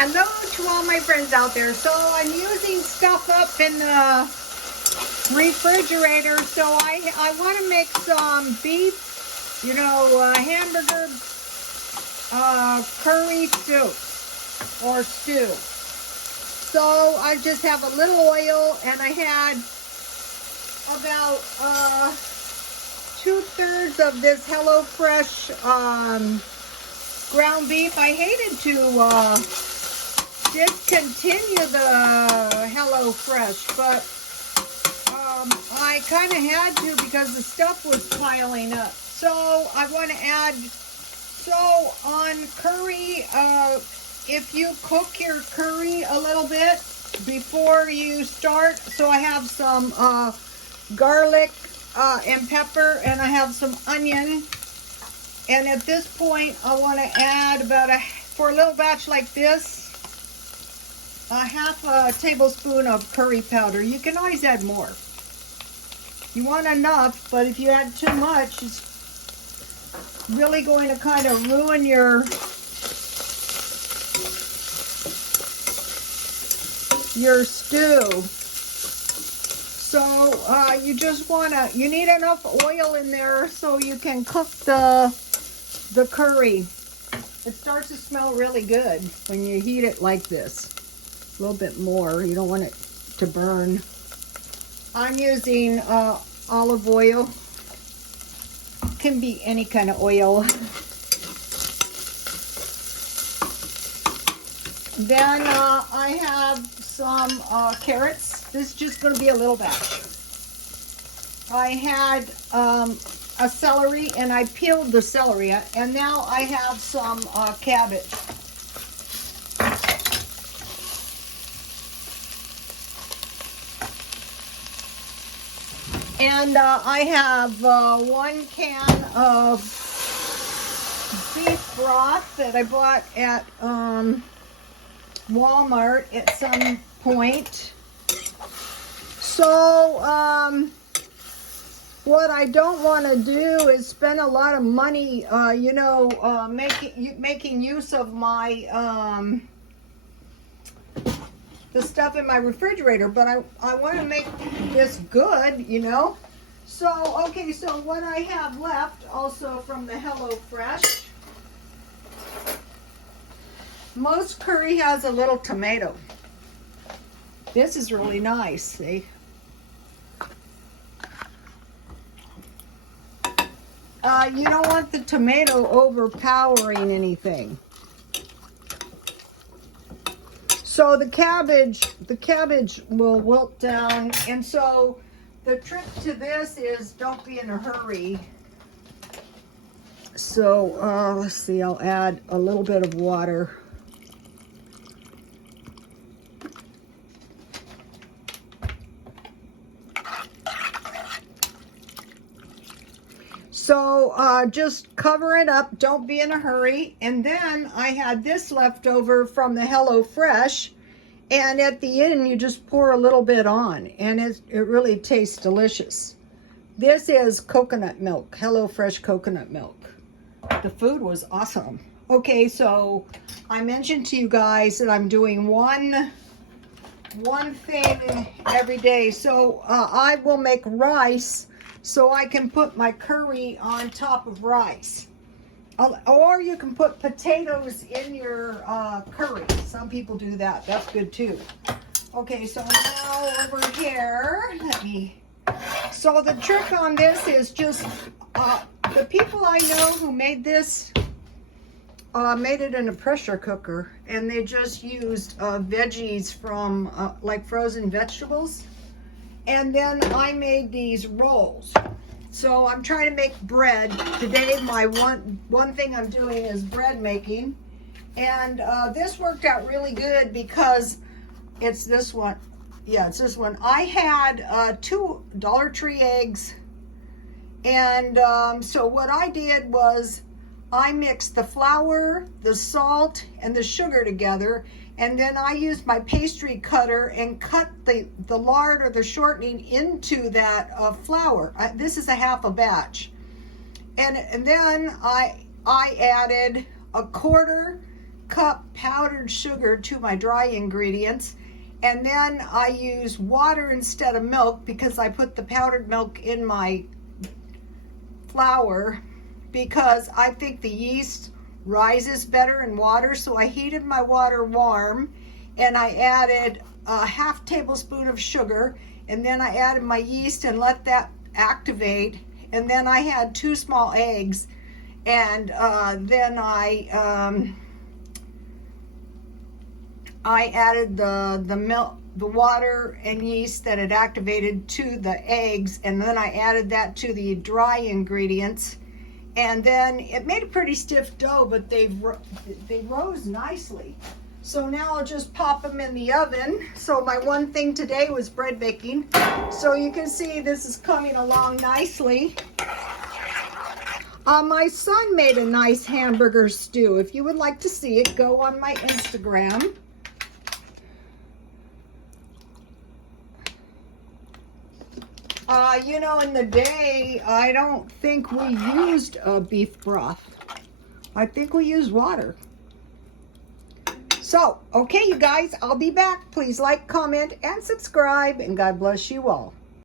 Hello to all my friends out there. So I'm using stuff up in the refrigerator. So I want to make some beef, hamburger curry soup or stew. So I just have a little oil, and I had about 2/3 of this HelloFresh ground beef. I hated to discontinue the HelloFresh, but I kind of had to because the stuff was piling up. So I want to add, so on curry, if you cook your curry a little bit before you start, so I have some garlic and pepper, and I have some onion. And at this point, I want to add for a little batch like this, a half a tablespoon of curry powder. You can always add more. You want enough, but if you add too much, it's really going to kind of ruin your stew. So you need enough oil in there so you can cook the curry. It starts to smell really good when you heat it like this. A little bit more. You don't want it to burn. I'm using olive oil. Can be any kind of oil. Then I have some carrots. This is just going to be a little batch. I had a celery, and I peeled the celery, and now I have some cabbage. And I have 1 can of beef broth that I bought at Walmart at some point. So what I don't want to do is spend a lot of money, making use of my the stuff in my refrigerator, but I want to make this good, So, okay, so what I have left also from the HelloFresh, most curry has a little tomato. This is really nice, see? You don't want the tomato overpowering anything. So the cabbage will wilt down, and so the trick to this is don't be in a hurry. So let's see, I'll add a little bit of water. So just cover it up, don't be in a hurry. And then I had this left over from the HelloFresh, and at the end you just pour a little bit on, and it really tastes delicious. This is coconut milk, HelloFresh coconut milk. The food was awesome. Okay, so I mentioned to you guys that I'm doing one thing every day. So I will make rice, so I can put my curry on top of rice. Or you can put potatoes in your curry. Some people do that. That's good too. Okay, so now over here, so the trick on this is just, the people I know who made this, made it in a pressure cooker, and they just used veggies from, like frozen vegetables. And then I made these rolls. So I'm trying to make bread. Today my one thing I'm doing is bread making. And this worked out really good because it's this one. Yeah, it's this one. I had 2 Dollar Tree eggs. And so what I did was I mixed the flour, the salt, and the sugar together. And then I used my pastry cutter and cut the lard or the shortening into that flour. This is a half a batch. And then I added a quarter cup powdered sugar to my dry ingredients. And then I use water instead of milk because I put the powdered milk in my flour because I think the yeast rises better in water. So I heated my water warm and I added a half tablespoon of sugar, and then I added my yeast and let that activate. And then I had 2 small eggs, and then I added the milk, the water and yeast that had activated to the eggs, and then I added that to the dry ingredients, and then it made a pretty stiff dough, but they rose nicely. So now I'll just pop them in the oven. So my one thing today was bread baking. So you can see this is coming along nicely. My son made a nice hamburger stew. If you would like to see it, go on my Instagram. You know, in the day, I don't think we used beef broth. I think we used water. So, okay, you guys, I'll be back. Please like, comment, and subscribe, and God bless you all.